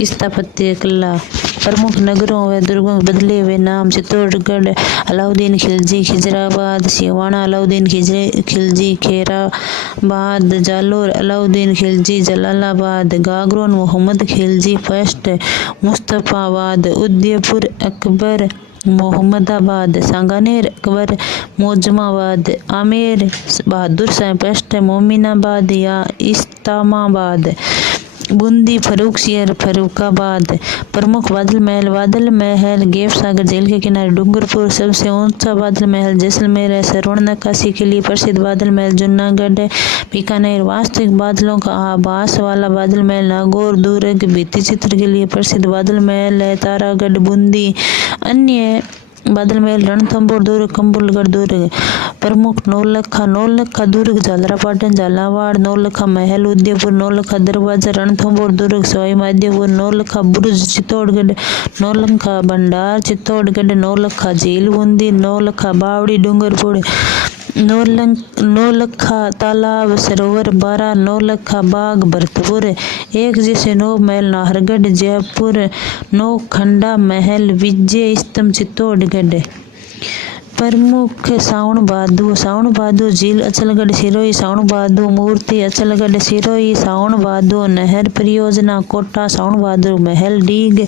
स्थापत्य कला। प्रमुख नगरों व दुर्गों के बदले हुए नाम: चित्तौड़गढ़ अलाउद्दीन खिलजी, खिजराबाद, सिवाना अलाउद्दीन खिलजी, खैराबाद, जालोर अलाउद्दीन खिलजी, जलालाबाद, गागरोन मोहम्मद खिलजी फर्स्ट, मुस्तफाबाद, उदयपुर अकबर मोहम्मदाबाद, सांगानेर अकबर मोजमाबाद, आमेर बहादुर शाह फर्स्ट, मोमिनाबाद या इस्लामाबाद, बूंदी फर्रुखसियर फर्रुखाबाद। प्रमुख बादल महल गेप सागर झील के किनारे डूंगरपुर। सबसे ऊंचा बादल महल जैसलमेर है। श्रवण नक्काशी के लिए प्रसिद्ध बादल महल जूनागढ़ है। बीकानेर वास्तविक बादलों का आभास वाला बादल महल नागौर। दुर्ग भित्ति चित्र के लिए प्रसिद्ध बादल महल है तारागढ़ बूंदी। अन्य बादल महल रणथंभौर दुर्ग कंबलगढ़ दुर्ग। प्रमुख नौलखा दुर्ग झालरापाटन झालावाड़। नौलखा महल उदयपुर। नौलखा दरवाजा रणथंभौर दुर्ग सवाई माधोपुर। नौलखा बुर्ज चित्तौड़गढ़। नौलखा भंडार चित्तौड़गढ़। नौलखा झील बूंदी। नौलखा बावड़ी डूंगरपुर। नौलखा तालाब सरोवर बारा। नौलखा बाग भरतपुर। एक जैसे नौ महल नाहरगढ़ जयपुर। नौखंडा महल विजय स्तंभ चित्तौड़गढ़। प्रमुख सावन भादो झील अचलगढ़ सिरोही। सावन भादो मूर्ति अचलगढ़ सिरोही। सावन भादो नहर परियोजना कोटा। सावन भादो महल डीग।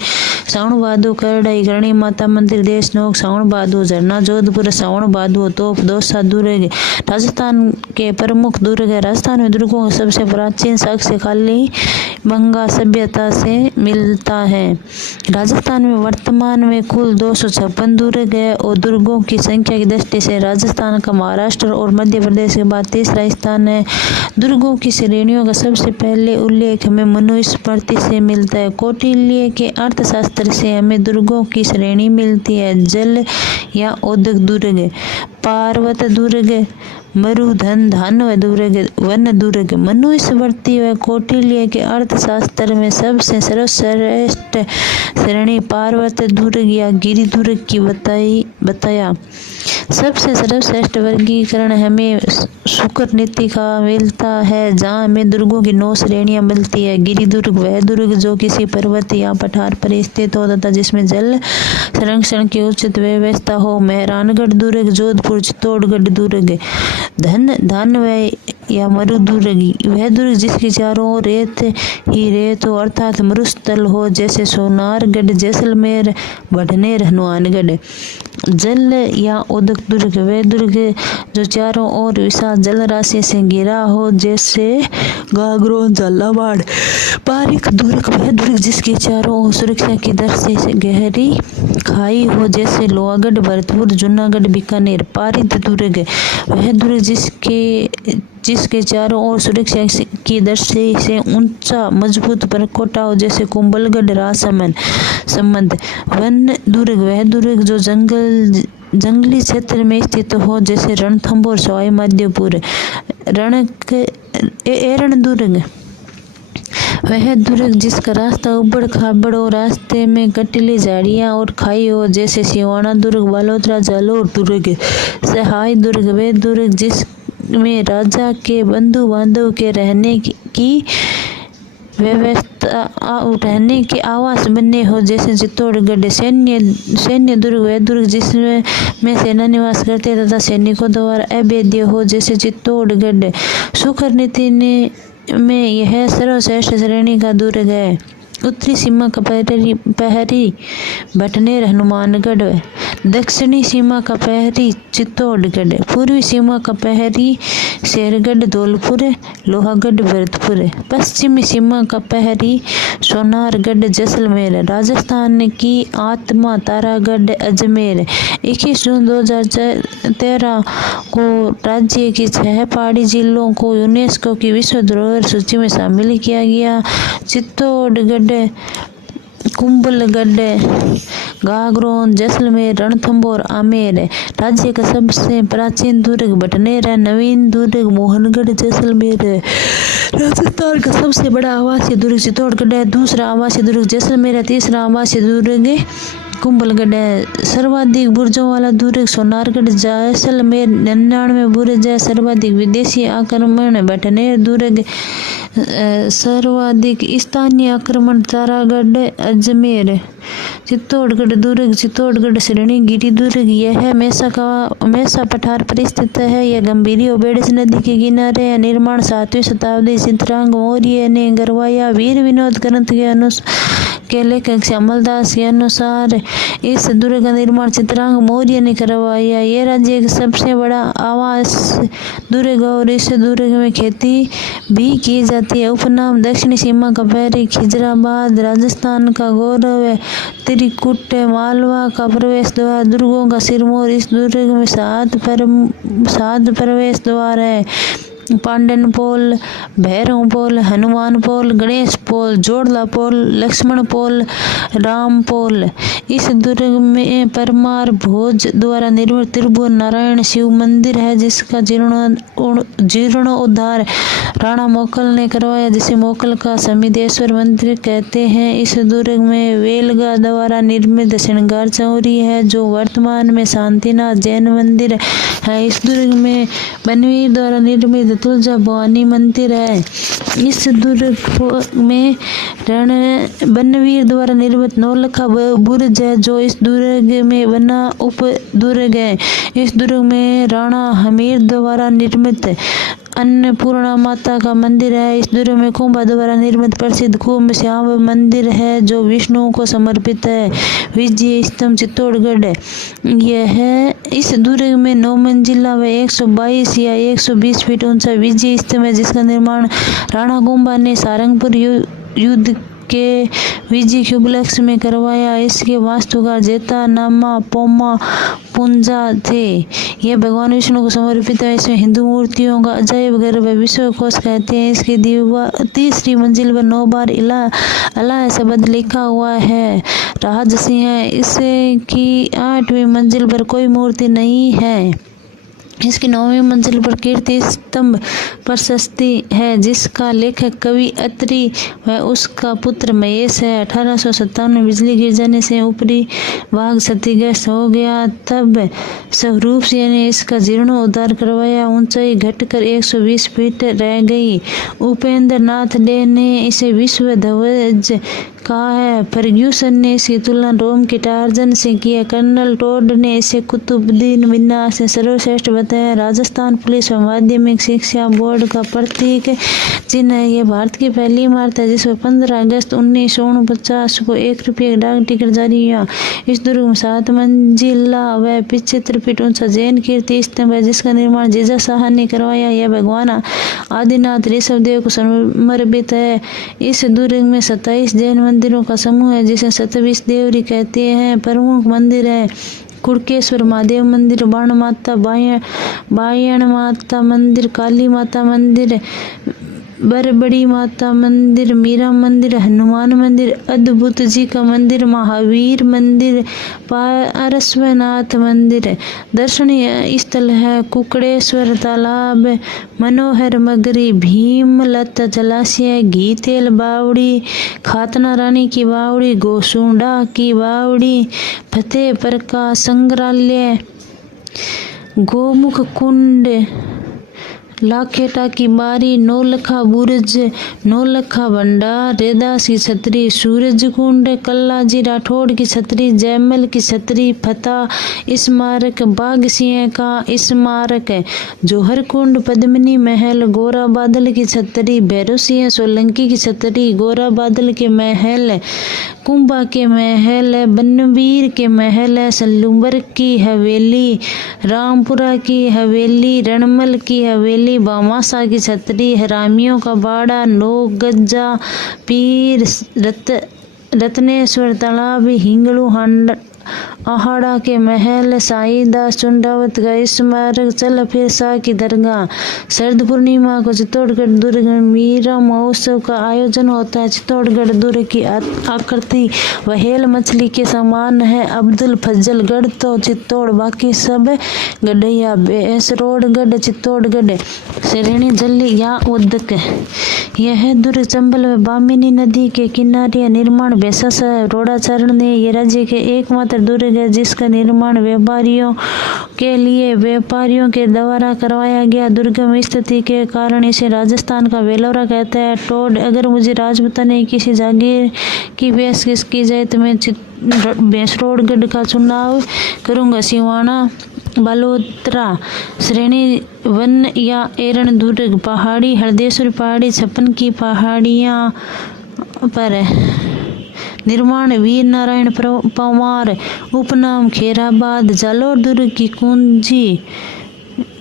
सावन भादो करड़ाई करणी माता मंदिर देशनोक। सावन भादो झरना जोधपुर। सावन भादो तोप दौसा दुर्ग। राजस्थान के प्रमुख दुर्ग है। राजस्थान में दुर्गों का सबसे प्राचीन साक्ष्य कालीबंगा सभ्यता से मिलता है। राजस्थान में वर्तमान में कुल 256 दुर्ग है और दुर्गों की संख्या की दृष्टि से राजस्थान का महाराष्ट्र और मध्य प्रदेश के बाद तीसरा स्थान है। दुर्गों की श्रेणियों का सबसे पहले उल्लेख हमें मनुस्मृति से मिलता है। कौटिल्य के अर्थशास्त्र से हमें दुर्गों की श्रेणी मिलती है। जल या औद्योगिक दुर्ग, पार्वत दुर्ग, मरुधन धान्य दुर्ग, वन दुर्ग। मनुस्मृति व कौटिल्य के अर्थशास्त्र में सबसे सर्वश्रेष्ठ श्रेणी पार्वत दुर्ग या गिरि दुर्ग की बताया। सबसे सर्वश्रेष्ठ वर्गीकरण हमें शुक्र नीति का मिलता है जहाँ हमें दुर्गों की 9 श्रेणियां मिलती है। गिरि दुर्ग वह दुर्ग जो किसी पर्वत या पठार पर स्थित हो तथा जिसमें जल संरक्षण की उचित व्यवस्था हो। मेहरानगढ़ दुर्ग जोधपुर चित्तौड़गढ़ दुर्ग। धान्य या मरु दुर्ग वह दुर्ग जिसके चारों ओर रेत ही रेत हो अर्थात मरुस्थल हो जैसे सोनारगढ़ जैसलमेर बढ़नेर हनुमानगढ़। जल या उदक दुर्ग वह दुर्ग जो चारों ओर विशाल जल राशि से घिरा हो जैसे गागरोन झालावाड़। पारीक दुर्ग वह दुर्ग जिसके चारों ओर सुरक्षा की दृष्टि से गहरी खाई हो जैसे लोहागढ़ भरतपुर जूनागढ़ बीकानेर। पारित दुर्ग वह दुर्ग जिसके चारों ओर सुरक्षा की दृष्टि से ऊंचा मजबूत परकोटा हो जैसे कुंभलगढ़ राजसमंद। वन दुर्ग वह दुर्ग जो जंगली क्षेत्र में स्थित हो जैसे रणथंभौर सवाई माधोपुर। एरण दुर्ग वह दुर्ग जिसका रास्ता उबड़ खाबड़ हो रास्ते में कटीली झाड़ियां और खाई हो जैसे सिवाना दुर्ग बालोतरा जालोर दुर्ग। सहाय दुर्ग वह दुर्ग जिसमें राजा के बंधु बांधव के रहने की व्यवस्था रहने के आवास बने हो जैसे चित्तौड़गढ़। सैन्य दुर्ग वह दुर्ग जिसमें सेना निवास करते तथा सैनिकों द्वारा अभेद्य हो जैसे चित्तौड़गढ़। शुक्र नीति में यह सर्वश्रेष्ठ श्रेणी का दुर्ग है। उत्तरी सीमा का प्रहरी भटनेर हनुमानगढ़। दक्षिणी सीमा का प्रहरी चित्तौड़गढ़। पूर्वी सीमा का प्रहरी शेरगढ़ धौलपुर लोहागढ़ भरतपुर। पश्चिमी सीमा का प्रहरी सोनारगढ़ जैसलमेर। राजस्थान की आत्मा तारागढ़ अजमेर। 21 जून 2013 को राज्य की 6 पहाड़ी जिलों को यूनेस्को की विश्व धरोहर सूची में शामिल किया गया। चित्तौड़गढ़, कुंभलगढ़, गागरोन, जैसलमेर, रणथंभौर, आमेर। राज्य का सबसे प्राचीन दुर्ग भटनेर है। नवीन दुर्ग मोहनगढ़ जैसलमेर है। राजस्थान का सबसे बड़ा आवासीय दुर्ग चित्तौड़गढ़ है। दूसरा आवासीय दुर्ग जैसलमेर है। तीसरा आवासीय दुर्ग कुंभलगढ़ है। सर्वाधिक बुर्जों वाला दुर्ग सोनारगढ़ जैसलमेर 99 बुर्ज है। सर्वाधिक विदेशी आक्रमण भटनेर दुर्ग। सर्वाधिक स्थानीय आक्रमण तारागढ़ अजमेर। चित्तौड़गढ़ दुर्ग चित्तौड़गढ़ श्रेणी गिरी दुर्ग यह मेसा पठार पर स्थित है। यह गंभीरी और बेड़स नदी के किनारे है। निर्माण 7वीं शताब्दी चित्रांग मौर्य ने करवाया। वीर विनोद ग्रंथ के लेखक श्यामलदास के अनुसार इस दुर्ग का निर्माण चित्रांग मौर्य ने करवाया। यह राज्य का सबसे बड़ा आवास दुर्ग और इस दुर्ग में खेती भी की जाती है। उपनाम दक्षिणी सीमा का पैरी खिजराबाद राजस्थान का गौरव है। त्रिकुट मालवा का प्रवेश द्वार। दुर्गों का सिरमौर। इस दुर्ग में 7 प्रवेश द्वार है। पांडन पोल, भैरव पोल, हनुमान पोल, गणेश पोल, जोड़ला पोल, लक्ष्मण पोल, राम पोल। इस दुर्ग में परमार भोज द्वारा निर्मित त्रिभुवन नारायण शिव मंदिर है, जिसका जीर्णोद्धार राणा मोकल ने करवाया, जिसे मोकल का समिदेश्वर मंदिर कहते हैं। इस दुर्ग में वेलगा द्वारा निर्मित श्रृंगार चौरी है, जो वर्तमान में शांतिनाथ जैन मंदिर है। इस दुर्ग में बनवीर द्वारा निर्मित तुलजा भवानी मंदिर है। इस दुर्ग में बनवीर द्वारा निर्मित नौलखा बुर्ज है, जो इस दुर्ग में बना उप दुर्ग है। इस दुर्ग में राणा हमीर द्वारा निर्मित अन्नपूर्णा माता का मंदिर है। इस दुर्ग में कुंभा द्वारा निर्मित प्रसिद्ध कुंभ श्याम मंदिर है, जो विष्णु को समर्पित है। विजय स्तंभ चित्तौड़गढ़ यह इस दुर्ग में 9 मंजिला व 122 या 120 फीट ऊंचा विजय स्तंभ है, जिसका निर्माण राणा कुंभा ने सारंगपुर युद्ध के विजय के उपलक्ष्य में करवाया। इसके वास्तुकार जेता नामा पोमा पुंजा थे। यह भगवान विष्णु को समर्पित है। इसमें हिंदू मूर्तियों का अजायब घर व विश्व कोश कहते हैं। इसकी दीवार 3री मंजिल पर 9 बार अल्लाह शब्द लिखा हुआ है। राजसी है। इसकी 8वीं मंजिल पर कोई मूर्ति नहीं है। इसकी 9वीं मंजिल पर कीर्ति स्तंभ प्रशस्ति है, जिसका लेखक कवि अत्रि व उसका पुत्र महेश है। 1857 में बिजली गिर जाने से ऊपरी भाग क्षतिग्रस्त हो गया। तब स्वरूप सिंह ने इसका जीर्णोद्धार करवाया। ऊंचाई घटकर 120 फीट रह गई। उपेंद्र नाथ डे ने इसे विश्व ध्वज कहा है। फर्ग्यूसन ने इसकी तुलना रोम के टार्जन से किया। कर्नल टोड ने इसे कुतुबुद्दीन मिन्ना से सर्वश्रेष्ठ बताया। राजस्थान पुलिस व माध्यमिक शिक्षा बोर्ड का प्रतीक चिन्ह है। यह भारत की पहली इमारत है जिसमें 15 अगस्त 1949 को 1 रुपये का डाक टिकट जारी हुआ। इस दुर्ग में 7 मंजिला व 75 फीट ऊंचा जैन कीर्ति स्तंभ है, जिसका निर्माण जीजा शाह ने करवाया। यह भगवान आदिनाथ ऋषभदेव को समर्पित है। इस दुर्ग में 27 जैन मंदिरों का समूह है, जिसे 27 देवरी कहते हैं। प्रमुख मंदिर है कुड़केश्वर महादेव मंदिर, बाण माता, बायण माता मंदिर, काली माता मंदिर, बरबड़ी माता मंदिर, मीरा मंदिर, हनुमान मंदिर, अद्भुत जी का मंदिर, महावीर मंदिर, पारस्वनाथ मंदिर। दर्शनीय स्थल है कुकड़ेश्वर तालाब, मनोहर मगरी, भीमलता जलाशय, घी तेल बावड़ी, खातना रानी की बावड़ी, गोसुंडा की बावड़ी, फतेहपुर का संग्रहालय, गोमुख कुंड, लाखेटा की बारी, नौलखा बुर्ज, नौलखा भंडार, रेदास की छतरी, सूरज कुंड, कल्लाजी राठौड़ की छतरी, जयमल की छतरी, फतेह स्मारक, बाघ सिंह का स्मारक, जौहर कुंड, पद्मिनी महल, गोरा बादल की छतरी, भैरव सिंह सोलंकी की छतरी, गोरा बादल के महल, कुंभा के महल, बनवीर के महल, सलूबर की हवेली, रामपुरा की हवेली, रणमल की हवेली, बामासा की छतरी, हरामियों का बाड़ा, 9 गज्जा पीर, रत्नेश्वर तालाब, हिंगलू आहाड़ा के महल, साईदास चुंडावत का स्मारक, चल फिर शाह की दरगाह। शरद पूर्णिमा को चित्तौड़गढ़ दुर्ग में मीरा महोत्सव का आयोजन होता है। चित्तौड़गढ़ दुर्ग की आकृति व्हेल मछली के समान है। अब्दुल फजल गढ़ तो चित्तौड़, बाकी सब गढ़िया। बेसरोड़गढ़ चित्तौड़गढ़ श्रेणी जल या उदक। यह दुर्ग चंबल व बामिनी नदी के किनारे निर्माण बेसा है। रोडाचरण ने ये राज्य के एकमात्र दुर्ग है जिसका निर्माण व्यापारियों के द्वारा करवाया गया। दुर्गम स्थिति के कारण इसे राजस्थान का वेलोरा कहते हैं। टोड, अगर मुझे राजपूताना किसी जागीर की पेशकश की जाए तो मैं बेसरोड़गढ़ का चुनाव करूंगा। सिवाना बालोतरा श्रेणी वन या एरण दुर्ग। पहाड़ी हरदेश्वर पहाड़ी 56 की पहाड़ियाँ पर निर्माण वीर नारायण पवार। उपनाम खैराबाद। जालोर दुर्ग की कुंजी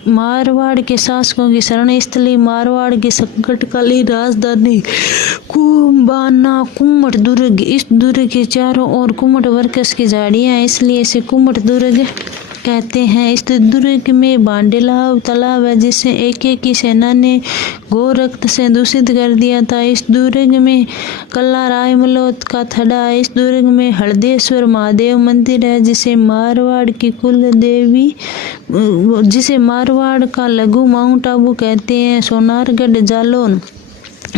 मारवाड़ के शासकों की शरण स्थली। मारवाड़ की संकटकालीन राजधानी कुंभाना। कुम्मट दुर्ग, इस दुर्ग के चारों ओर कुम्मट वर्कस की झाड़ियां इसलिए इसे कुम्मट दुर्ग कहते हैं। इस दुर्ग में बांडेलाव तालाब है जिसे एक की सेना ने गो रक्त से दूषित कर दिया था। इस दुर्ग में कल्ला रायमलोत का थड़ा है। इस दुर्ग में हरदेश्वर महादेव मंदिर है जिसे मारवाड़ की कुल देवी, जिसे मारवाड़ का लघु माउंट आबू कहते हैं। सोनारगढ़ जालोन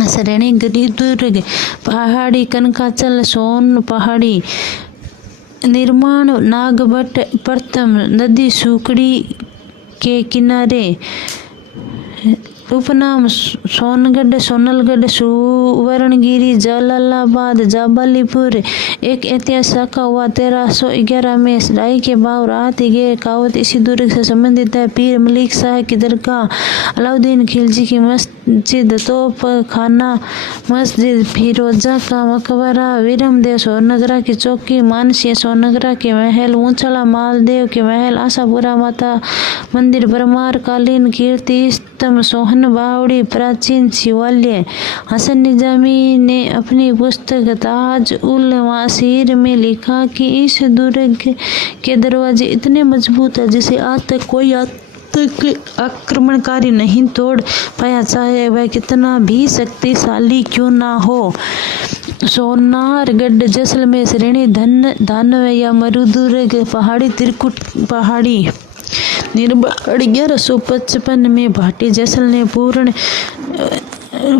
श्रेणी दुर्ग। पहाड़ी कनकाचल सोन पहाड़ी। निर्माण नागभट्ट प्रथम नदी सुकड़ी के किनारे। उपनाम सोनगढ़, सोनलगढ़, सुवर्णगिरी, जलालाबाद, जाबालीपुर। एक ऐतिहासिक शाखा हुआ 1311 में राई के भाव राहत गए कावत इसी दुर्ग से संबंधित है। पीर मलिक शाह की दरगाह, अलाउद्दीन खिलजी की मस्जिद, तोप खाना मस्जिद, फिरोजा का मकबरा, वीरमदेव सोनगरा की चौकी, मानसिया सोनगरा के महल, ऊंचाला मालदेव के महल, आशापुरा माता मंदिर, परमार कालीन कीर्ति स्तंभ, सोहन बावड़ी, प्राचीन शिवालय। हसन निजामी ने अपनी पुस्तक ताज उल मासीर में लिखा कि इस दुर्ग के दरवाजे इतने मजबूत है जिसे आज तक कोई आक्रमणकारी नहीं तोड़ पाया, चाहे वह कितना भी शक्तिशाली क्यों ना हो। सोनारगढ़ जैसलमेर श्रेणी धानव या मरुदुर्ग। पहाड़ी त्रिकुट पहाड़ी। निर्माण 1155 में भाटी जैसल ने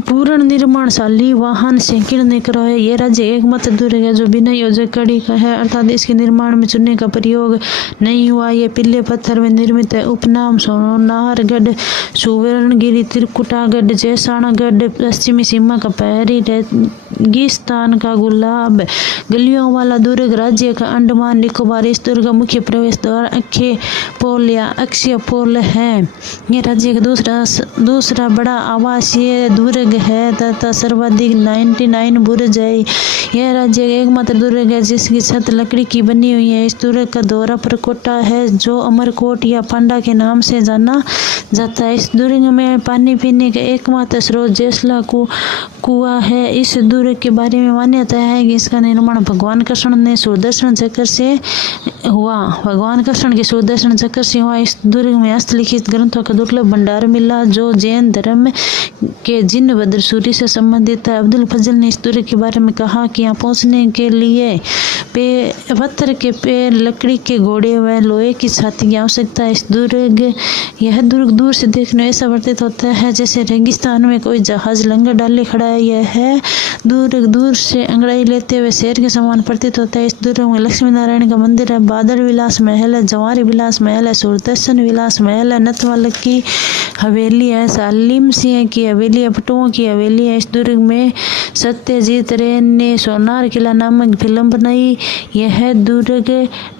पूर्ण निर्माण शाली वाहन सैकिड़ ने करवाया। यह राज्य एकमात्र दुर्ग है जो बिना योजक कड़ी का है, अर्थात इसके निर्माण में चूने का प्रयोग नहीं हुआ। यह पीले पत्थर में निर्मित है। उपनाम सोनारगढ़, सुवर्णगिरी, त्रिकुटागढ़, जैसाणागढ़। पश्चिमी सीमा का पहरी रेगिस्तान का गुलाब गलियों वाला दुर्ग। राज्य का अंडमान निकोबार। इस दुर्ग का मुख्य प्रवेश द्वार अक्षय पोल या अक्षय पोल है। यह राज्य का दूसरा बड़ा आवासीय दुर्ग है तथा सर्वाधिक 99 बुर्ज है। यह राज्य का एकमात्र दुर्ग है जिसकी छत लकड़ी की बनी हुई है। इस दुर्ग का दौरा परकोटा है जो अमरकोट या पांडा के नाम से जाना जाता है। इस दुर्ग में पानी पीने का एकमात्र स्रोत जैसला कुआं है। इस दुर्ग के बारे में मान्यता है कि इसका निर्माण भगवान कृष्ण ने सुदर्शन चक्र से हुआ। भगवान कृष्ण के सुदर्शन चक्र से हुआ। इस दुर्ग में हस्तलिखित ग्रंथों का दुर्लभ भंडार मिला जो जैन धर्म के जिन भद्र सूरी से संबंधित है। अब्दुल फजल ने इस दुर्ग के बारे में कहा कि यहाँ पहुँचने के लिए पत्थर के पैर, लकड़ी के घोड़े व लोहे की छाती की आवश्यकता है। यह दुर्ग दूर से देखने में ऐसा प्रतीत होता है जैसे रेगिस्तान में कोई जहाज लंगर डाले खड़ा है। यह दुर्ग दूर से अंगड़ाई लेते हुए शहर के समान प्रतीत होता है। इस दुर्ग में लक्ष्मी नारायण का मंदिर है, बादल विलास महल है, जवारी विलास महल है, सुदर्शन विलास महल है, नतमल की हवेली है, सालिम सिंह की हवेली है, पटुओं की हवेली है। इस दुर्ग में सत्यजीत रे ने सोनार किला नामक फिल्म बनाई। यह दुर्ग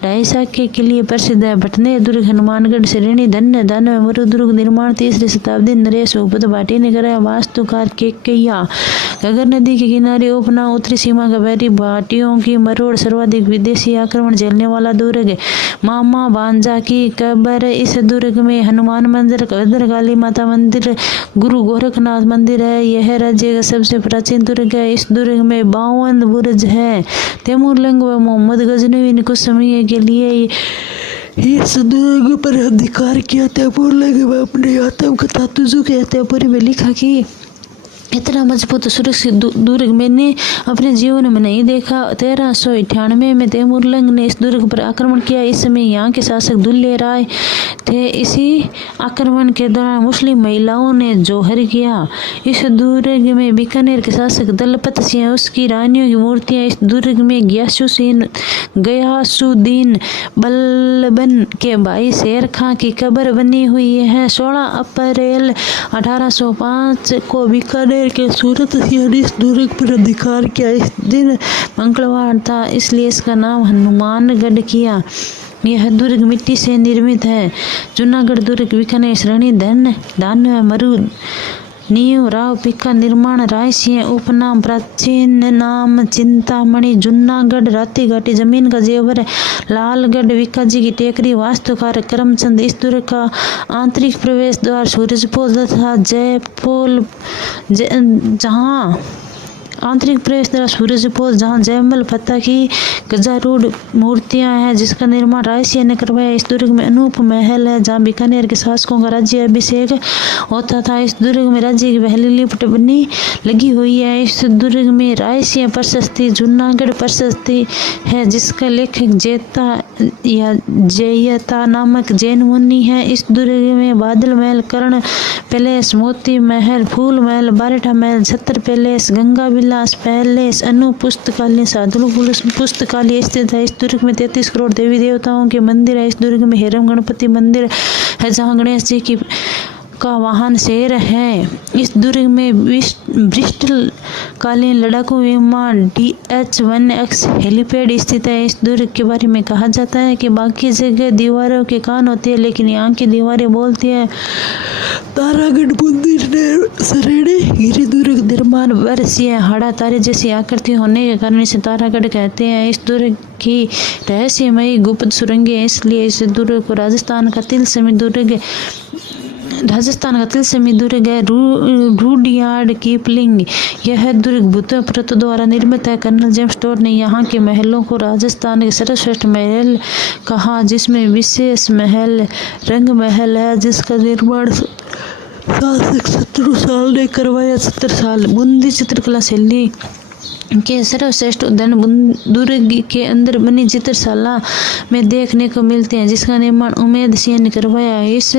ढाईसाखे के लिए प्रसिद्ध है। भटनेर दुर्ग हनुमानगढ़ श्रेणी धन मरु दुर्ग। निर्माण 3री शताब्दी नरेश भूपत भाटी ने कराया। वास्तुकार केकैया। घगर नदी के किनारे उपनाम उत्तरी सीमा का बैरी भाटियों की मरोड़। सर्वाधिक विदेशी आक्रमण झेलने वाला दुर्ग मामा भांजा की कब्र। इस दुर्ग में हनुमान मंदिर, भद्रकाली माता मंदिर, गुरु गोरखनाथ मंदिर मंदिर है। यह राज्य का सबसे प्राचीन दुर्ग है। इस दुर्ग में 52 बुर्ज है। तैमूरलंग व मोहम्मद गजनवी ने कुछ समय के लिए इस दुर्ग पर अधिकार किया। तैमूरलंग में अपनी आत्मकथा तुझु कहते पर में लिखा कि इतना मजबूत सुरक्षित दुर्ग मैंने अपने जीवन में नहीं देखा। 1398 में तैमूरलंग ने इस दुर्ग पर आक्रमण किया। इस समय यहाँ के शासक दुल्ले राय थे। इसी आक्रमण के दौरान मुस्लिम महिलाओं ने जौहर किया। इस दुर्ग में बीकानेर के शासक दलपत सिंह उसकी रानियों की मूर्तियां इस दुर्ग में गयासुद्दीन बल्बन के भाई शेर खां की कब्र बनी हुई है। 16 अप्रैल 1805 को बीकानेर के सूरत सिंह ने इस दुर्ग पर अधिकार किया। इस दिन मंगलवार था, इसलिए इसका नाम हनुमानगढ़ किया। यह दुर्ग मिट्टी से निर्मित है। जूनागढ़ दुर्ग बीकानेर श्रेणी धान्य मरु नींव राव पिका निर्माण राय सिंह उपनाम प्राचीन नाम चिंतामणि जूनागढ़ राती घाटी जमीन का जेवर लालगढ़ विकाजी की टेकरी वास्तुकार करमचंद। इस दुर्ग का आंतरिक प्रवेश द्वार सूरजपोल तथा जयपोल जहाँ आंतरिक प्रवेश द्वार सूरजपोल जहाँ जयमल फतेह की गजारूढ़ मूर्तियां हैं, जिसका निर्माण रायसिंह ने करवाया। इस दुर्ग में अनूप महल है जहाँ बीकानेर के शासकों का राज्य अभिषेक होता था। इस दुर्ग में राज्य की पहली लिफ्ट बनी लगी हुई है। इस दुर्ग में रायसिंह प्रशस्ति जूनागढ़ प्रशस्ति है, जिसका लेखक जयता नामक जैन मुनि है। इस दुर्ग में बादल महल, कर्ण पैलेस, मोती महल, फूल महल, बारेठा महल, छत्र पैलेस, गंगा विलास पैलेस, अनु पुस्तकालय, साधु पुस्तकालय स्थित है। इस दुर्ग में 33 करोड़ देवी देवताओं के मंदिर है। इस दुर्ग में हेरम गणपति मंदिर है जहाँ गणेश जी की का वाहन शेर है। इस दुर्ग में ब्रिस्टल कालीन लड़ाकू विमान DH-1X हेलीपैड स्थित है। इस दुर्ग के बारे में कहा जाता है कि बाकी जगह दीवारों के कान होते हैं, लेकिन यहाँ की दीवारें बोलती है। तारागढ़ मंदिर ने श्रेणी गिरी दुर्ग निर्माण वर्षीय हाड़ा तारे जैसी आकृति होने के कारण इसे तारागढ़ कहते हैं। इस दुर्ग की रहस्यमयी गुप्त सुरंगें हैं, इसलिए इस दुर्ग को राजस्थान का तिलस्मी दुर्ग है। रूडयार्ड कीपलिंग। यह दुर्ग भूतप्रत द्वारा निर्मित है। कर्नल जेम्स टॉड ने यहाँ के महलों को राजस्थान के सर्वश्रेष्ठ महल कहा, जिसमें विशेष महल रंग महल है, जिसका निर्माण शासक 17 साल ने करवाया। 70 साल बूंदी चित्रकला शैली के सर्वश्रेष्ठ उदाहरण दुर्ग के अंदर बनी चित्रशाला में देखने को मिलते हैं, जिसका निर्माण उमेद सिंह ने करवाया। इस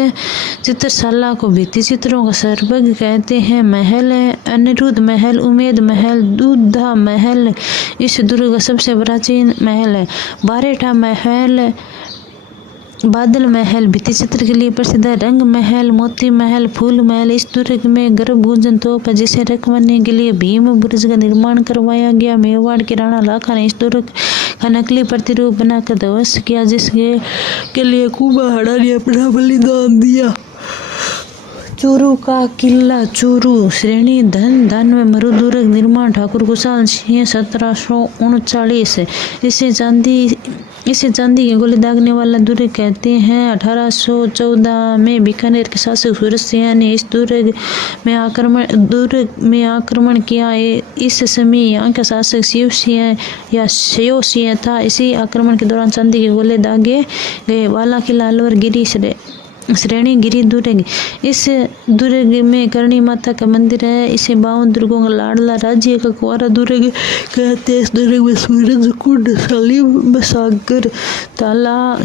चित्रशाला को भित्ति चित्रों का सर्वज्ञ कहते हैं। महल है अनिरुद्ध महल, उमेद महल, दूधा महल इस दुर्ग का सबसे प्राचीन महल है। बारेठा महल, बादल महल भित्ति चित्र के लिए प्रसिद्ध है। रंग महल, मोती महल, फूल महल। इस दुर्ग में गर्भभूजन तोप है, जिसे रखवाने के लिए भीम बुर्ज का निर्माण करवाया गया। मेवाड़ के राणा लाखा ने इस दुर्ग का नकली प्रतिरूप बनाकर ध्वस्त किया, जिसके लिए कुंभा ने अपना बलिदान दिया। चूरू का किला। चूरू श्रेणी धान्य मरु दुर्ग निर्माण ठाकुर कुशाल सिंह 1739। इसे चांदी के गोले दागने वाला दुर्ग कहते हैं। 1814 में बीकानेर के शासक सूरज सिंह ने इस दुर्ग में आक्रमण किया। इस समय यहाँ का शासक शिव सिंह था। इसी आक्रमण के दौरान चांदी के गोले दागे गए। वाला किला अलवर गिरी श्रेणी गिरी दुर्ग। इस दुर्ग में करणी माता का मंदिर है। इसे 52 दुर्गों का लाडला राज्य का कुंवारा दुर्ग कहते हैं। इस दुर्ग में सूरज कुंड,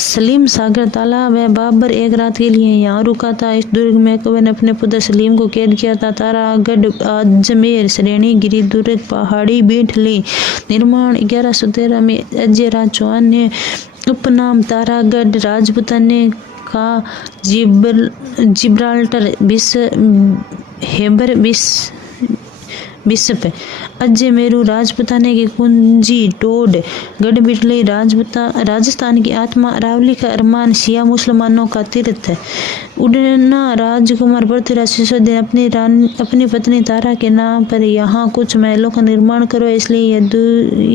सलीम सागर तालाब है। बाबर एक रात के लिए यहाँ रुका था। इस दुर्ग में अकबर ने अपने पुत्र सलीम को कैद किया था। तारागढ़ अजमेर श्रेणी गिरी दुर्ग पहाड़ी बीठली निर्माण 1113 में अजय राज चौहान ने उपनाम तारागढ़ राजपुताने का Gibraltar Haber bishop Ajay Meru राजपुताने की कुंजी टोड गढ़ बिटली राजस्थान की आत्मा अरावली का अरमान शिया मुसलमानों का तीर्थ है। उड़ना राजकुमार पृथ्वीराज सिसोदिन अपनी पत्नी तारा के नाम पर यहाँ कुछ महलों का निर्माण करो, इसलिए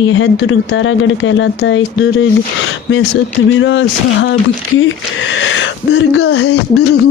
यह दुर्ग तारागढ़ कहलाता है। इस दुर्ग में सतमीरा साहब की दरगाह है। इस दुर्ग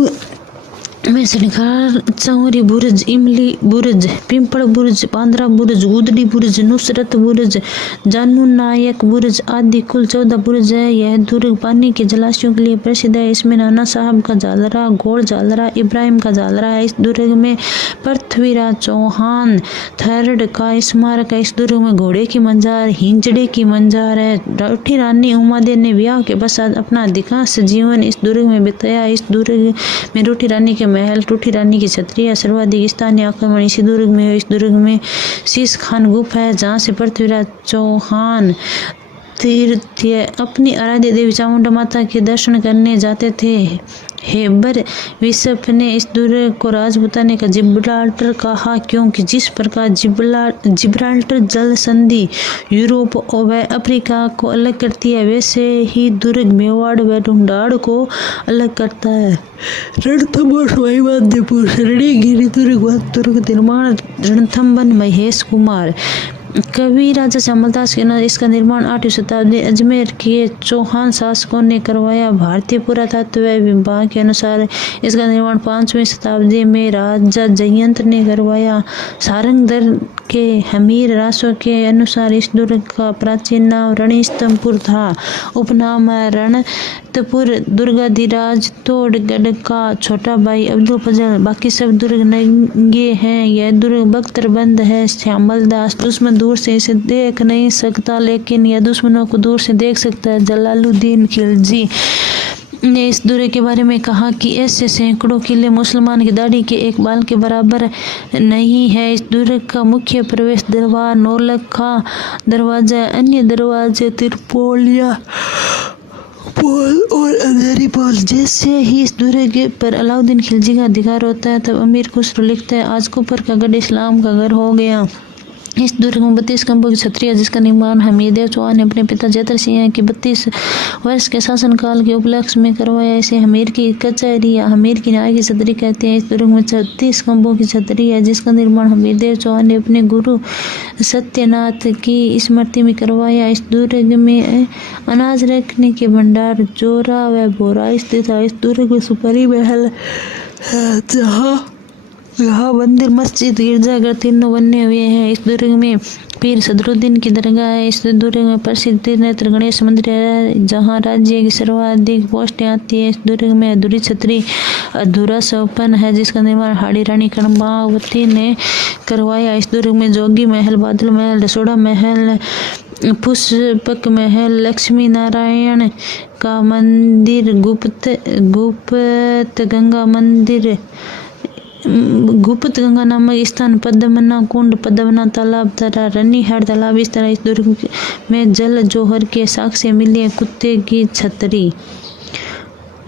में में शनिगार, चौरी बुर्ज, इमली बुर्ज, पिंपल बुर्ज, बांद्रा बुर्ज, गुदड़ी बुर्ज, नुसरत बुर्ज, जानू नायक बुर्ज आदि कुल 14 बुर्ज है। यह दुर्ग पानी के जलाशयों के लिए प्रसिद्ध है। इसमें नाना साहब का जालरा, गोल जालरा, इब्राहिम का जालरा है। इस दुर्ग में पृथ्वीराज चौहान थर्ड का स्मारक है। इस दुर्ग में घोड़े की मंजार, हिंजड़े की मंजार है। रोटी रानी उमादेव ने विवाह के पश्चात अपना अधिकांश जीवन इस दुर्ग में बिताया। इस दुर्ग में रोटी रानी के महल, टूटी रानी की छतरी है। सर्वाधिक स्थानीय आक्रमण इसी दुर्ग में है। इस दुर्ग में शीश खान गुफा है, जहाँ से पृथ्वीराज चौहान तीर्थ अपनी आराध्य देवी चामुंडा माता के दर्शन करने जाते थे। हेबर विशप ने इस दुर्ग को राजपुताने का जिब्राल्टर कहा, क्योंकि जिस प्रकार जिब्राल्टर जल संधि यूरोप व अफ्रीका को अलग करती है, वैसे ही दुर्ग मेवाड़ व ढूंढाड़ को अलग करता है। रणथंभौर स्वाईवाद्यपुर शरणगिरी दुर्ग निर्माण रणथंभन महेश कुमार। कवि राजा श्यामलदास के अनुसार इसका निर्माण 8वीं शताब्दी अजमेर के चौहान शासकों ने करवाया। भारतीय पुरातत्व विभाग के अनुसार इसका निर्माण 5वीं शताब्दी में राजा जयंत ने करवाया। सारंगधर के हमीर रासों के अनुसार इस दुर्ग का प्राचीन नाम रणस्तंभपुर था। उपनाम रणतपुर। दुर्गाधिराज तोड़गढ़ का छोटा भाई अब्दुल फजल। बाकी सब दुर्ग नंगे हैं। यह दुर्ग बख्तरबंद है। श्यामलदास। दुश्मन दूर से इसे देख नहीं सकता, लेकिन यह दुश्मनों को दूर से देख सकता है। जलालुद्दीन खिलजी ने इस दुर्ग के बारे में कहा कि ऐसे सैकड़ों किले मुसलमान की दाढ़ी के एक बाल के बराबर नहीं है। इस दुर्ग का मुख्य प्रवेश दरबार नौलखा दरवाजा, अन्य दरवाजे त्रिपोलिया पोल और अंधेरी पोल। जैसे ही इस दुर्ग पर अलाउद्दीन खिलजी का अधिकार होता है, तब अमीर खुसरो लिखता है, आज कुफर का गढ़ इस्लाम का घर हो गया। इस दुर्ग में 32 खंभों की छतरी है, जिसका निर्माण हमीरदेव चौहान ने अपने पिता जैतर सिंह के 32 वर्ष के शासनकाल के उपलक्ष्य में करवाया। इसे हमीर की कचहरी या हमीर की न्याय की छतरी कहते हैं। इस दुर्ग में 36 खंभों की छतरी है, जिसका निर्माण हमीरदेव चौहान ने अपने गुरु सत्यनाथ की स्मृति में करवाया। इस दुर्ग में अनाज रखने के भंडार, जोरा व बोरा स्थित है। इस दुर्ग में सुपारी महल है, यहाँ मंदिर, मस्जिद, गिरजाघर तीनों बने हुए हैं। इस दुर्ग में पीर सदरुद्दीन की दरगाह है। इस दुर्ग में प्रसिद्ध त्रिनेत्र गणेश मंदिर है, जहाँ राज्य की सर्वाधिक पोस्टें आती है। इस दुर्ग में अधूरी छतरी अधूरा सोपन है, जिसका निर्माण हाड़ी रानी कर्मावती ने करवाया। इस दुर्ग में जोगी महल, बादल महल, रसोड़ा महल, पुष्पक महल, लक्ष्मी नारायण का मंदिर, गुप्त गंगा मंदिर, गुप्त गंगा नामक स्थान, पद्मना कुंड, पद्मना तालाब तथा रनीहार तालाब। इस तरह इस दुर्ग में जल जौहर के साक्ष्य मिले हैं। कुत्ते की छतरी।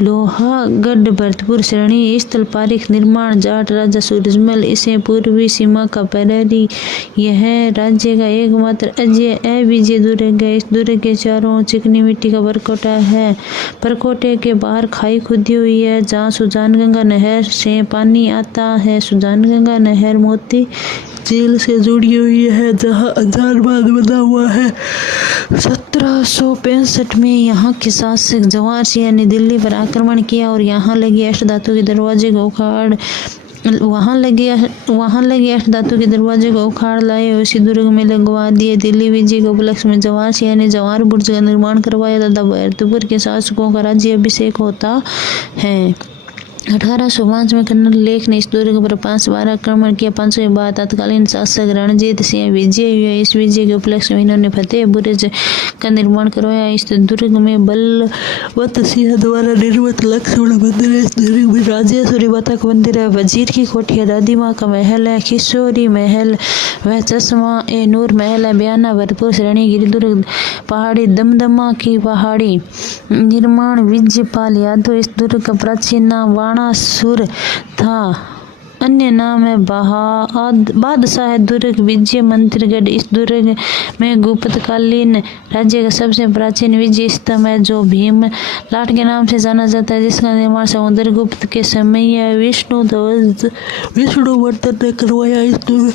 लोहागढ़ भरतपुर श्रेणी स्थल पारिख निर्माण जाट राजा सूरजमल। इसे पूर्वी सीमा का प्रहरी। यह राज्य का एकमात्र अविजय दुर्ग है। इस दुर्ग के चारों ओर चिकनी मिट्टी का परकोटा है। परकोटे के बाहर खाई खुदी हुई है, जहाँ सुजानगंगा नहर से पानी आता है। सुजानगंगा नहर मोती झील से जुड़ी हुई है, जहाँ हजार बांध बना हुआ है। 1765 में यहाँ के शासक जवाहर सिंह ने दिल्ली पर आक्रमण किया और यहाँ लगे अष्टधातु के दरवाजे को उखाड़ अष्टधातु के दरवाजे को उखाड़ लाए और इसी दुर्ग में लगवा दिए। दिल्ली विजय के उपलक्ष्य में जवाहर सिंह ने जवाहर बुर्ज का निर्माण करवाया तथा भरतपुर के शासकों का राज्य अभिषेक होता है। 1805 में कर्नल लेख ने इस दुर्ग पर 5 बार आक्रमण किया। 500 के बाद तत्कालीन शासक रणजीत सिंह विजय हुए। इस विजय के उपलक्ष्य में इन्होंने फतेह बुर्ज का निर्माण करवाया। इस दुर्ग में बलवंत सिंह द्वारा निर्मित लक्ष्मण मंदिर है। इस दुर्ग में राजेश्वरी माता का मंदिर है। वजीर की कोठी है, दादी माँ का महल है, किशोरी महल व चश्मा ए नूर महल है। बयाना भरतपुर श्रेणी गिरिदुर्ग पहाड़ी, दमदमा की पहाड़ी। निर्माण विजयपाल यादव। इस दुर्ग का प्राचीन नाम बाणासुर था, अन्य नाम है बादशाह दुर्ग, विजय मंत्रिगढ़। इस दुर्ग में गुप्तकालीन राज्य का सबसे प्राचीन विजय स्तंभ है, जो भीम लाट के नाम से जाना जाता है, जिसका निर्माण समुद्रगुप्त के समय विष्णुवर्धन ने करवाया। इस दुर्ग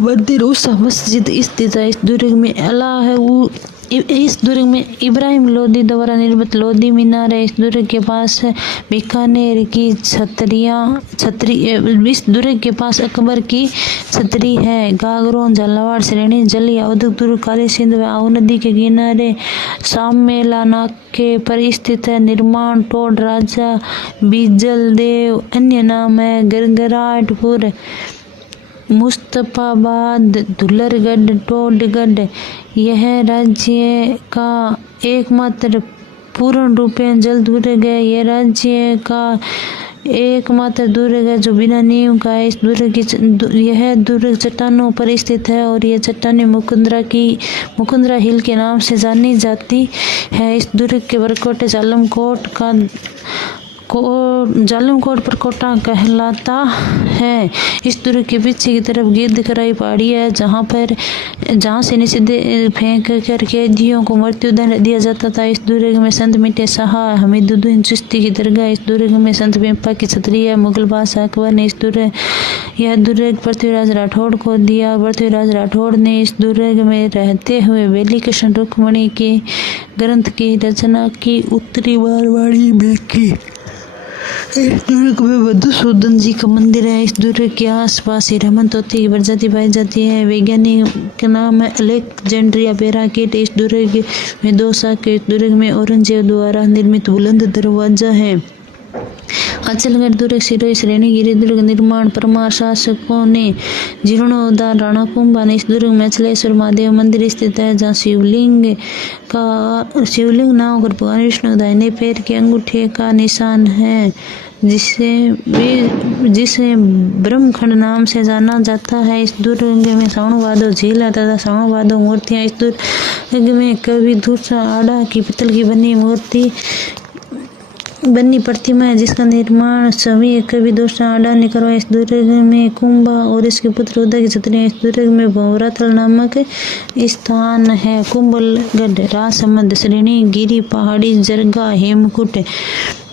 मंदिर उषा मस्जिद स्थित है। इस दुर्ग में इस दुर्ग में इब्राहिम लोदी द्वारा निर्मित लोदी मीनार है। इस दुर्ग के पास बीकानेर की इस दुर्ग के पास अकबर की छतरी है। गागरोन, झालावाड़, श्रेणी, जलिया, उदक दुर्ग काली सिंध व आऊ नदी के किनारे सामेला नाके पर स्थित है। निर्माण टोड राजा बीजल देव, अन्य नाम है गरगराटपुर, मुस्तफाबाद, दुलरगढ़, टोडगढ़। यह राज्य का एकमात्र पूर्ण रूपेण जल दुर्ग है। यह राज्य का एकमात्र दुर्ग है जो बिना नींव का है। इस दुर्ग की यह दुर्ग चट्टानों पर स्थित है और यह चट्टानें मुकुंदरा हिल के नाम से जानी जाती है। इस दुर्ग के बरकोटे जालमकोट पर कोटा कहलाता है। इस दुर्ग के पीछे की तरफ गिरदकराई पहाड़ी है जहाँ से नीचे फेंक कर कैदियों को मृत्युदंड दिया जाता था। इस दुर्ग में संत मिटे शाह हमीदुद्दीन चिश्ती की दरगाह। इस दुर्ग में संत पेम्पा की छतरी है। मुगल बादशाह अकबर ने यह दुर्ग पृथ्वीराज राठौड़ को दिया। पृथ्वीराज राठौड़ ने इस दुर्ग में रहते हुए वेली कृष्ण रुक्मणी के ग्रंथ की रचना की। उत्तरी मारवाड़ी में की। इस दुर्ग में मधुसूदन जी का मंदिर है। इस दुर्ग के आसपास ही रमन तोते की प्रजाति पाई जाती है। वैज्ञानिक का नाम है अलेक्जेंड्रिया पैराकिट। इस दुर्ग में 2 शाखा। इस दुर्ग में औरंगजेब द्वारा निर्मित बुलंद दरवाजा है। अचलगढ़ दुर्ग सिरोही श्रेणी गिरी दुर्ग निर्माण परमार शासकों ने जीर्णोद्धार राणा कुंभा ने। इस दुर्ग में अचलेश्वर महादेव मंदिर स्थित है जहाँ शिवलिंग ना होकर भगवान विष्णु दाहिने पैर के अंगूठे का निशान है जिसे ब्रह्मखंड नाम से जाना जाता है। इस दुर्ग में सावण भादो झील है तथा सावण भादो मूर्तियाँ। इस दुर्ग में कवि दूसरा आड़ा की पीतल की बनी प्रतिमा है जिसका निर्माण सभी कवि दूसरा आड़ा ने करवाया। इस दुर्ग में कुंभा और इसके पुत्र उदय की छतरी है। इस दुर्ग में भंवराथल नामक स्थान है। कुंभलगढ़, राजसमंद, श्रेणी गिरी, पहाड़ी, जरगा, हेमकूट।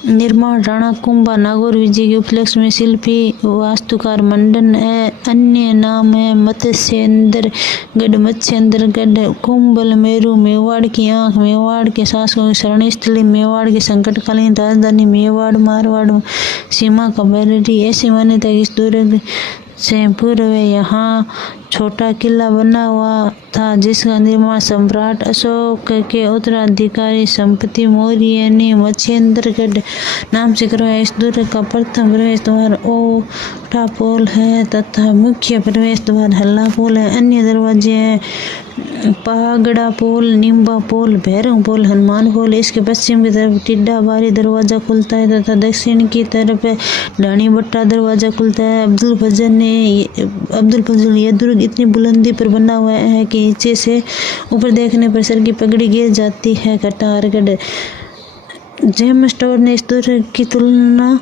निर्माण राणा कुंभा नागौर विजय के उपलक्ष्य में शिल्पी वास्तुकार मंडन है। अन्य नाम है मत्स्येंद्रगढ़, मत्स्येंद्रगढ़, कुंभल, मेरू, मेवाड़ की आंख, मेवाड़ के शासकों की शरण स्थली, मेवाड़ की संकटकालीन राजधानी, मेवाड़ मारवाड़ सीमा का बैरियरी। ऐसी मान्यता है कि इस दुर्ग से पूर्व यहाँ छोटा किला बना हुआ था जिसका निर्माण सम्राट अशोक के उत्तराधिकारी संपत्ति मौर्य ने मत्स्येंद्रगढ़ नाम से करवाया। इस दुर्ग का प्रथम प्रवेश द्वार ओठा पोल है तथा मुख्य प्रवेश द्वार हल्ला पोल है। अन्य दरवाजे हैं पागड़ा पोल, निम्बा पोल, भैरव पोल, हनुमान पोल। इसके पश्चिम की तरफ टिड्डा बारी दरवाजा खुलता है तथा दक्षिण की तरफ ढाणी बट्टा दरवाजा खुलता है। अब्दुल फजल यह दुर्ग इतनी बुलंदी पर बना हुआ है कि नीचे से ऊपर देखने पर सर की पगड़ी गिर जाती है। कटारगढ़, जेम्स स्टोर ने इस दुर्ग की तुलना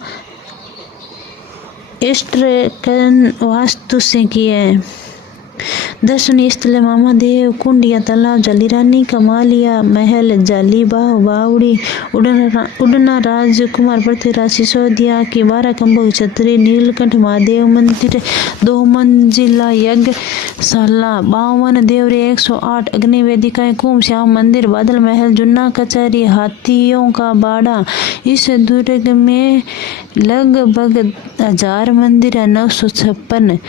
एस्ट्रकन वास्तु से की है। दर्शनीय स्थल महादेव कुंड या तालाब, जालीरानी का मालिया महल, जालीबाग, बावड़ी, उड़ना राजकुमार पृथ्वीराज सिसोदिया की 12 खंभों की छतरी, नीलकंठ महादेव मंदिर, 2 मंजिला यज्ञशाला, 52 देवरे, 108 अग्नि वेदिकाएं, कुंभ श्याम मंदिर, बादल महल, जुन्ना कचहरी, हाथियों का बाड़ा। इस दुर्ग में लगभग 1000 मंदिर है। 956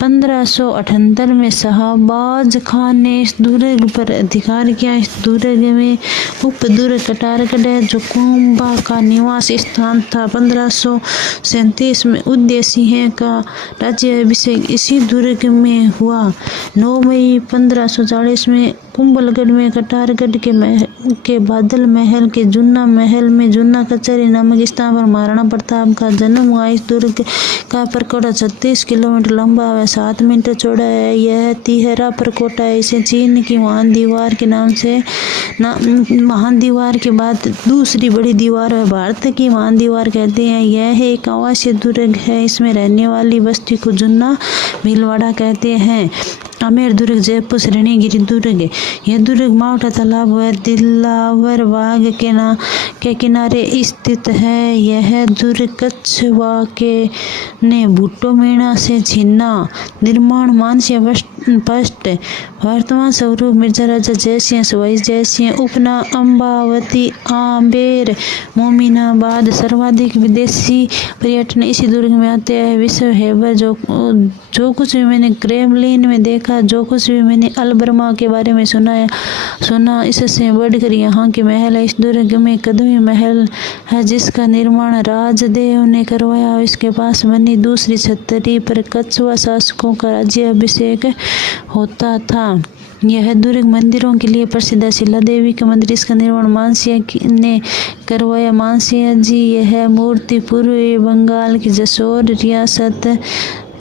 1578 में शहबाज खान ने इस दुर्ग पर अधिकार किया। इस दुर्ग में उपदुर्ग कटारगढ़ है जो कुंभा का निवास स्थान था। 1537 में उदय सिंह का राज्याभिषेक इसी दुर्ग में हुआ। 9 मई 1540 में कुंभलगढ़ में कटारगढ़ के बादल महल के जुन्ना महल में जुन्ना कचहरी नामक स्थान पर महाराणा प्रताप का जन्म हुआ। इस दुर्ग का परकोटा 36 किलोमीटर लंबा है, 7 मीटर चौड़ा है। यह तिहरा परकोटा है। इसे चीन की महान दीवार के नाम से महान दीवार के बाद दूसरी बड़ी दीवार है भारत की महान दीवार कहते हैं। यह एक आवासीय दुर्ग है। इसमें रहने वाली बस्ती को जुन्ना भीलवाड़ा कहते हैं। आमेर दुर्ग जयपुर श्रेणीगिरी दुर्ग। यह दुर्ग मावठा तालाब व दिलावर बाग के किनारे स्थित है। यह दुर्ग कछवा के ने भुट्टो मीणा से छिन्ना। निर्माण मानसिंह पस्ट। वर्तमान स्वरूप मिर्जा राजा जयसिंह सवाई जयसिंह उपना अम्बावती आम्बेर मोमिनाबाद। सर्वाधिक विदेशी पर्यटन इसी दुर्ग में आते हैं। विश्व हैबर जो कुछ भी मैंने क्रेमलिन में देखा, जो कुछ भी मैंने अलबर्मा के बारे में सुना इससे बढ़कर यहाँ के महल है। इस दुर्ग में कदमी महल है जिसका निर्माण राजदेव ने करवाया। इसके पास बनी दूसरी छतरी पर कछवा शासकों का राज्याभिषेक होता था। यह दुर्ग मंदिरों के लिए प्रसिद्ध है। शिला देवी का मंदिर, इसका निर्माण मानसिंह ने करवाया। मानसिंह जी यह मूर्ति पूर्वी बंगाल की जसोर रियासत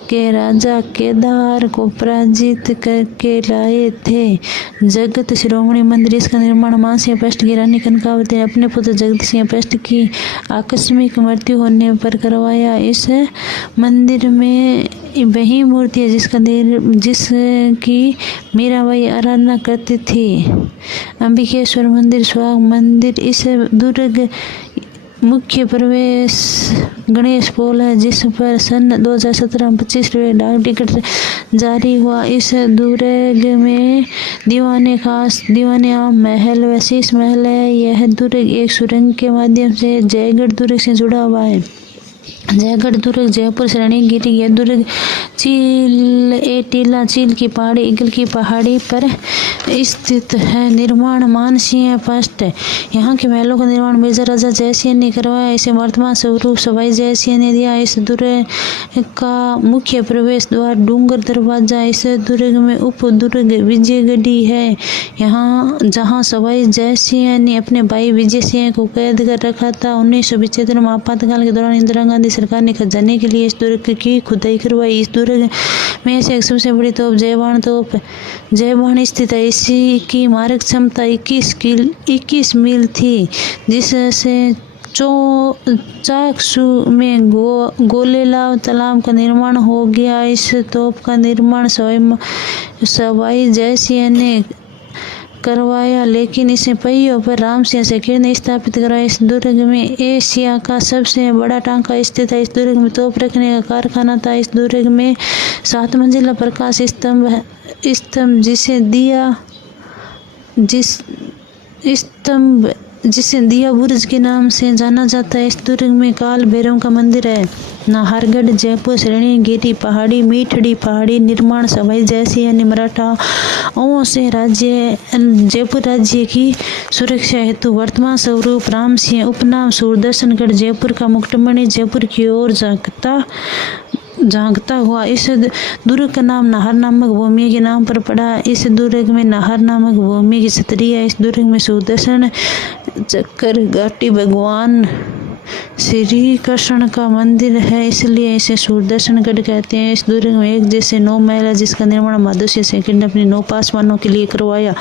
के राजा केदार को पराजित करके लाए थे। जगत शिरोमणि मंदिर, इसका निर्माण मानसिंह पस्ट की रानी कनकावती ने अपने पुत्र जगत सिंह पस्ट की आकस्मिक मृत्यु होने पर करवाया। इस मंदिर में वही मूर्ति है जिसकी मीराबाई आराधना करती थी। अंबिकेश्वर मंदिर, स्वाग मंदिर। इस दुर्ग मुख्य प्रवेश गणेश पोल है जिस पर सन 2017 में 25 रुपये डाक टिकट जारी हुआ। इस दुर्ग में दीवाने आम महल व शीश महल है। यह दुर्ग एक सुरंग के माध्यम से जयगढ़ दुर्ग से जुड़ा हुआ है। जयगढ़ दुर्ग जयपुर श्रेणीगिरी। यह दुर्ग टीला चील की पहाड़ी ईगल की पहाड़ी पर स्थित है। निर्माण मानसिंह पस्ट। यहाँ के महलों का निर्माण मिर्जा राजा जयसिंह ने करवाया। इसे वर्तमान स्वरूप सवाई जयसिंह ने दिया। इस दुर्ग का मुख्य प्रवेश द्वार डूंगर दरवाजा। इस दुर्ग में उप दुर्ग विजयगढ़ी है। यहाँ जहाँ सवाई जयसिंह ने अपने भाई विजय सिंह को कैद कर रखा था। 1975 में आपातकाल के दौरान इंदिरा गांधी सरकार ने खजाने के लिए इस दुर्ग की खुदाई करवाई। इस दुर्ग में से एक सबसे बड़ी तोप जयबाण स्थित है। इसी की मारक क्षमता 21 मील थी, जिससे चाकसू में गोलेलाव तालाब का निर्माण हो गया। इस तोप का निर्माण सवाई जयसिंह ने करवाया, लेकिन इसे पहियों पर रामसिंह सेठी ने स्थापित कराया। इस दुर्ग में एशिया का सबसे बड़ा टांका स्थित है। इस दुर्ग में तोप रखने का कारखाना था। इस दुर्ग में 7 मंजिला प्रकाश स्तंभ जिसे दिया बुर्ज के नाम से जाना जाता है। इस दुर्ग में काल भैरव का मंदिर है। नाहरगढ़ जयपुर श्रेणीगिरी पहाड़ी मीठड़ी पहाड़ी। निर्माण सवाई जयसिंह ने मराठाओं से जयपुर राज्य की सुरक्षा हेतु वर्तमान स्वरूप राम सिंह उपनाम सूरदर्शनगढ़ जयपुर का मुकुटमणि जयपुर की ओर झांकता हुआ। इस दुर्ग का नाम नाहर नामक भूमि के नाम पर पड़ा। इस दुर्ग में नाहर नामक भूमि की छतरी है। इस दुर्ग में सुदर्शन चक्र घाटी भगवान श्री कृष्ण का मंदिर है, इसलिए इसे सुदर्शनगढ़ कहते हैं। इस दुर्ग में एक जैसे 9 महल है जिसका निर्माण माधव सिंह सेकंड ने अपने 9 पासवानों के लिए करवाया।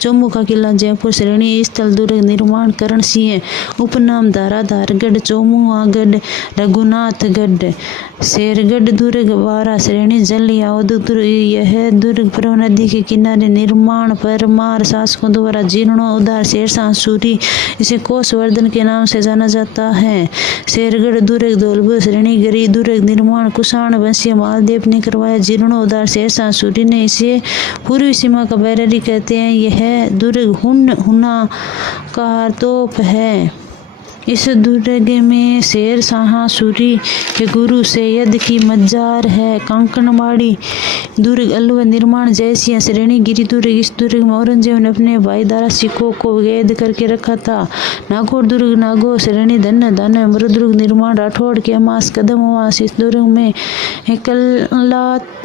चौमू का किला जयपुर श्रेणी स्थल दुर्ग निर्माण करण सिंह उपनाम धाराधारगढ़ चौमुआगढ़ रघुनाथगढ़ शेरगढ़ दुर्ग बारा श्रेणी जल यावद दुर्ग। यह दुर्ग प्रव नदी के किनारे निर्माण परमार शासकों द्वारा जीर्णोद्धार शेरशाह सूरी इसे कोषवर्धन के नाम से जाना जाता है। शेरगढ़ दुर्ग धौलपुर श्रेणीगिरी दुर्ग निर्माण कुषाण वंशीय मालदेव ने करवाया। जीर्णोद्धार शेरशाह सूरी ने इसे पूर्वी सीमा का बैररी कहते हैं। यह दुर्ग हुना का तोप है। इस दुर्ग में शेरशाह सूरी के गुरु सैयद की मजार है। कंकणबाड़ी दुर्ग अलवर निर्माण जयसिंह श्रेणीगिरी दुर्ग। इस दुर्ग में औरंगजेब ने अपने भाई दारा सिखों को कैद करके रखा था। नागौर दुर्ग नागौर श्रेणी धन मरुदुर्ग निर्माण राठौड़ के अमास कदमवास। इस दुर्ग में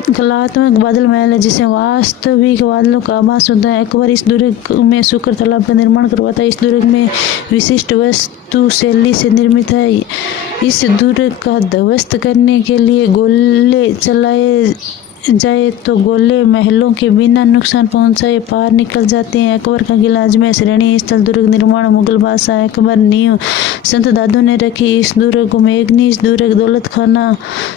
कलात्मक बादल महल है जिसे वास्तविक बादलों का आभास होता है। अकबर इस दुर्ग में शुक्र तालाब का निर्माण करवाता है। इस दुर्ग में विशिष्ट वस्तु शैली से निर्मित है। इस दुर्ग का ध्वस्त करने के लिए गोले चलाए जाए तो गोले महलों के बिना नुकसान पहुंचाए पार निकल जाते हैं। अकबर का किला अजमेर श्रेणी स्थल दुर्ग निर्माण मुगल बादशाह अकबर नींव संत दादू ने रखी। इस दुर्ग को मेघनीज दुर्ग दौलत खाना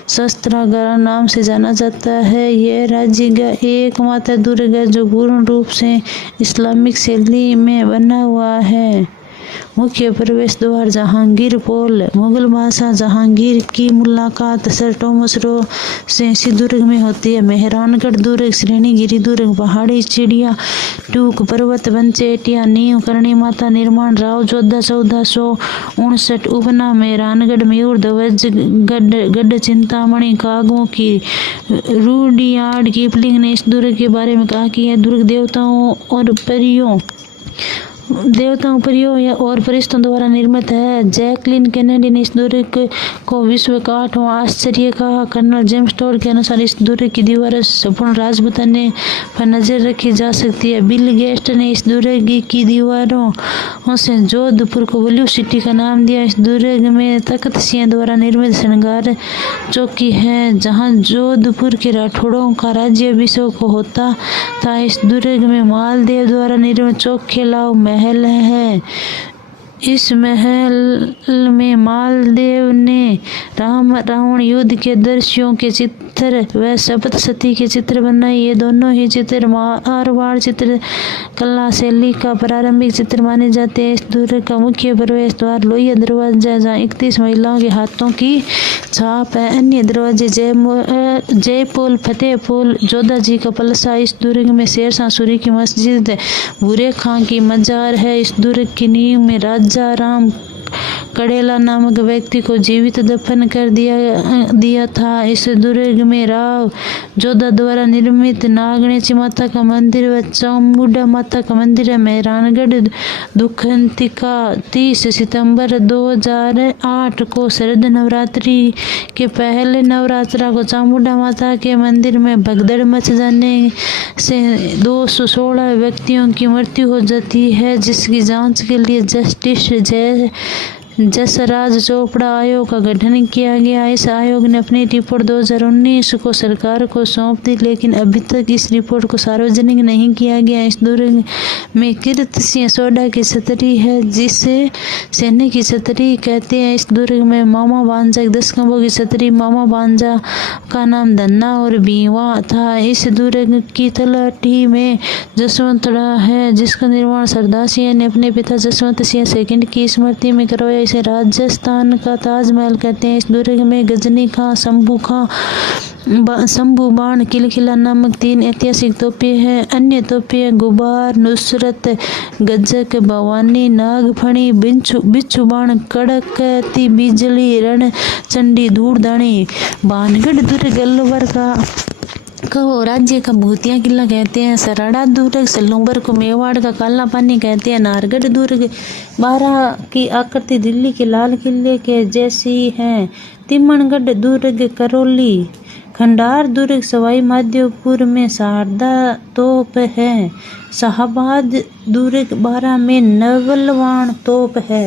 शस्त्रागार नाम से जाना जाता है। यह राज्य का एकमात्र दुर्ग है जो पूर्ण रूप से इस्लामिक शैली में बना हुआ है। मुख्य प्रवेश द्वार जहांगीर पोल। मुगल बादशाह जहांगीर की मुलाकात सर टॉमस रो से इसी दुर्ग में होती है। मेहरानगढ़ दुर्ग श्रेणीगिरी दुर्ग पहाड़ी चिड़िया टूक पर्वत पंचेटिया नींव करणी माता निर्माण राव जोधा 1459 उपना मेहरानगढ़ मयूर ध्वज गढ़ चिंतामणि कागों की रूडियार्ड कीपलिंग ने इस दुर्ग के बारे में कहा कि यह दुर्ग देवताओं परियों और फरिश्तों द्वारा निर्मित है। जैकलिन कैनेडी ने इस दुर्ग को विश्व का 8वां आश्चर्य कहा। कर्नल जेम्स टॉड के अनुसार इस दुर्ग की दीवारें संपूर्ण राजपूताने पर नजर रखी जा सकती है। बिल गेस्ट ने इस दुर्ग की दीवारों से जोधपुर को ब्लू सिटी का नाम दिया। इस दुर्ग में तख्त सिंह द्वारा निर्मित श्रृंगार चौकी है जहां जोधपुर के राठौड़ों का राज्याभिषेक होता था। इस दुर्ग में मालदेव द्वारा निर्मित चौखेलाव महल है। इस महल में मालदेव ने राम रावण युद्ध के दृश्यों के चित्र व सप्तशती के चित्र बनाए। ये दोनों ही चित्र मारवाड़ चित्रकला शैली का प्रारंभिक चित्र माने जाते हैं। इस दुर्ग का मुख्य प्रवेश द्वार लोहिया दरवाजा जहाँ 31 महिलाओं के हाथों की छाप है। अन्य दरवाजे जयपोल फतेहपोल जोधा जी का पलसा। इस दुर्ग में शेरशाह सूरी की मस्जिद भूरे खां की मजार है। इस दुर्ग की नींव में राजा राम कड़ेला नामक व्यक्ति को जीवित दफन कर दिया था। इस दुर्ग में राव जोधा द्वारा निर्मित नागणेची माता का मंदिर व चामुंडा माता का मंदिर है। मेहरानगढ़ दुखंतिका 30 सितंबर 2008 को शरद नवरात्रि के पहले नवरात्रा को चामुंडा माता के मंदिर में भगदड़ मच जाने से 216 व्यक्तियों की मृत्यु हो जाती है जिसकी जांच के लिए जस्टिस जसराज चोपड़ा आयोग का गठन किया गया। इस आयोग ने अपनी रिपोर्ट 2019 को सरकार को सौंप दी लेकिन अभी तक इस रिपोर्ट को सार्वजनिक नहीं किया गया। इस दुर्ग में कीर्त सिंह सोडा की छतरी है जिसे सैनिक की छतरी कहते हैं। इस दुर्ग में मामा बांजा 10 खंभों की छतरी मामा बांजा का नाम धन्ना और भीवा था। इस दुर्ग की तलहटी में जसवंतड़ा है जिसका निर्माण सरदार सिंह ने अपने पिता जसवंत सिंह सेकंड की स्मृति में करवाया। इसे राजस्थान का ताजमहल कहते हैं। इस दुर्ग में गजनी खां शंभू बाण किलकिला नामक 3 ऐतिहासिक तोपें हैं। अन्य तोपें गुबार नुसरत गजक भवानी नागफणी बिच्छू बाण कड़कती बिजली रण चंडी धूड़दानी। भानगढ़ दुर्ग अलवर को राज्य का भूतिया किला कहते हैं। सराड़ा दुर्ग सलूबर को मेवाड़ का काला पानी कहते हैं। नाहरगढ़ दुर्ग 12 की आकृति दिल्ली के लाल किले के जैसी है। तिमणगढ़ दुर्ग करौली। खंडार दुर्ग सवाई माधोपुर में शारदा तोप है। शाहबाद दुर्ग 12 में नवलवाण तोप है।